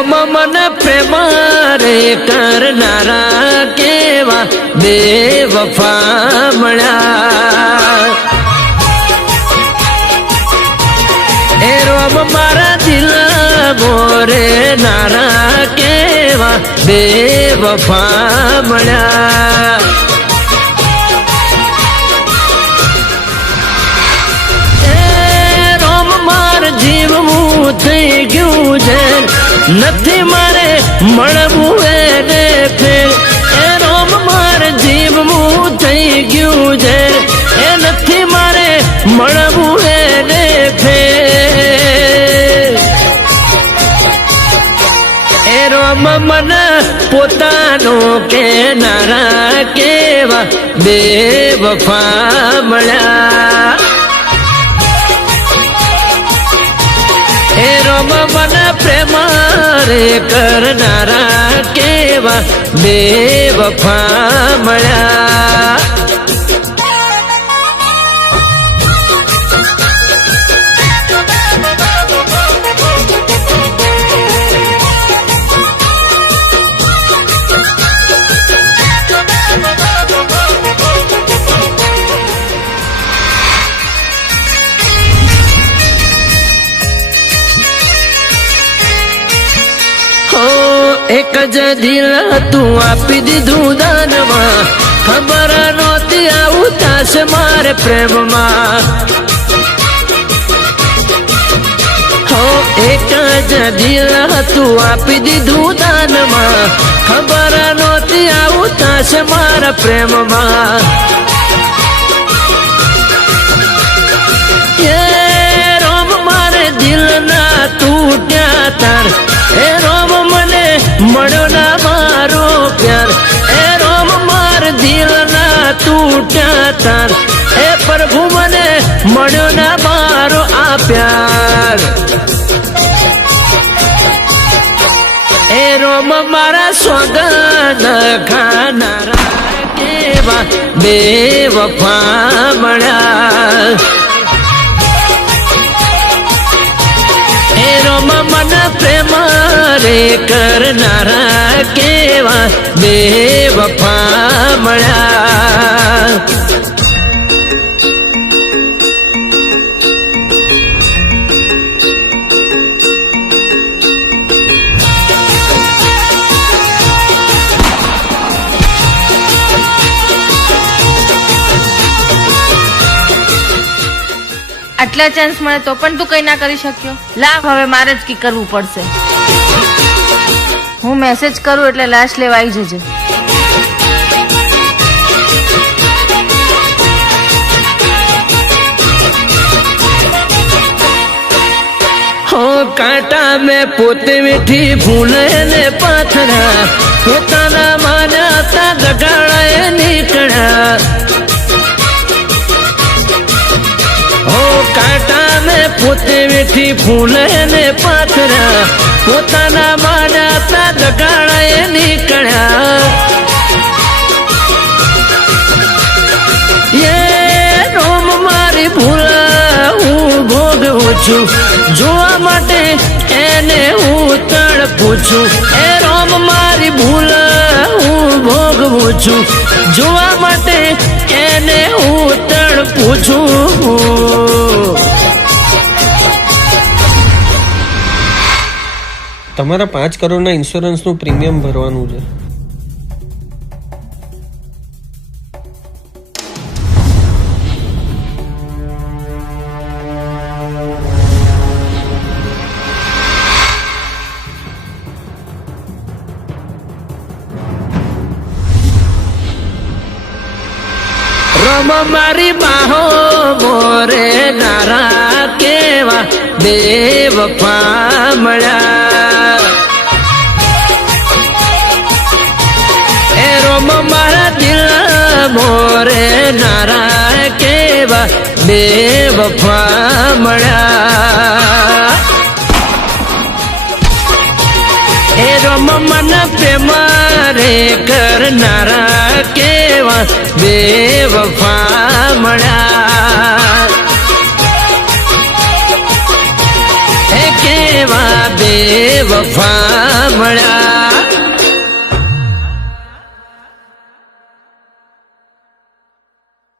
રોમ મન પ્રેમ રે કરનારા કેવા બેવફા મળ્યા એ રોમ મારા દિલ મોરે નારા કેવા બેવફા મળ્યા જીવવું થઈ ગયું છે નથી મારે મળવું એને ફેર એ રોમ મારે જીવવું થઈ ગયું છે એ નથી મારે મળવું એને ફેર એ રોમ મને પોતાનો કેનારા કેવા બેવફા મળ્યા એ રોમ મન પ્રેમ રે કરનારા કેવા બેવફા મળ્યા એક જ દિલ તું આપી દીધું દાનમાં ખબર નહોતી આવું થશે મારે પ્રેમમાં હો એક જ દિલ તું આપી દીધું દાનમાં ખબર નહોતી આવું થશે મારા પ્રેમમાં એ રોમ મારે દિલ ના તૂટ્યા તાર એ રોમ મને મળ્યો ના મારો પ્યાર એ રોમ માર દિલ ના તૂટ્યા તાર એ પ્રભુ મને મળ્યો ના મારો આ પ્યાર એ રોમ મારા સોગંદ ખાનારા કેવા બેવફા મળ્યા એ રોમ મન પ્રેમ રે કરનારા કેવા બેવફા મળ્યા આટલા ચાન્સ મળે તો પણ તું કઈ ના કરી શક્યો લાવ હવે મારે જ કી કરવું પડશે હું મેસેજ કરું એટલે લાશ લેવા આવી જજે હો કાંટા મેં પોતે મીઠી ફૂલે ને પાથરા પોતાના માન્યા ગગાળાએ નીકળ્યા હો કાંટા મેં પોતે મીઠી ફૂલે ને પાથરા પોતાના માન્યા ગગાળાએ નીકળ્યા એ રોમ મારી ભૂલા હું ભોગવું છું જોવા માટે એને હું તડપું છું એ રોમ મારી ભૂલા હું ભોગવું છું જોવા માટે એને હું તડપું છું તમારા 5 કરોડના ઇન્સ્યોરન્સનું પ્રીમિયમ ભરવાનું છે રોમ મારી બાહો મોરે નારા કેવા બેવફા મળ્યા એ રોમ મારા દિલ મોરે નારા કેવા બેવફા મળ્યા એ રોમ મન પ્રેમ રે કરનારા કેવા બેવફા મળ્યા એ કેવા બેવફા મળ્યા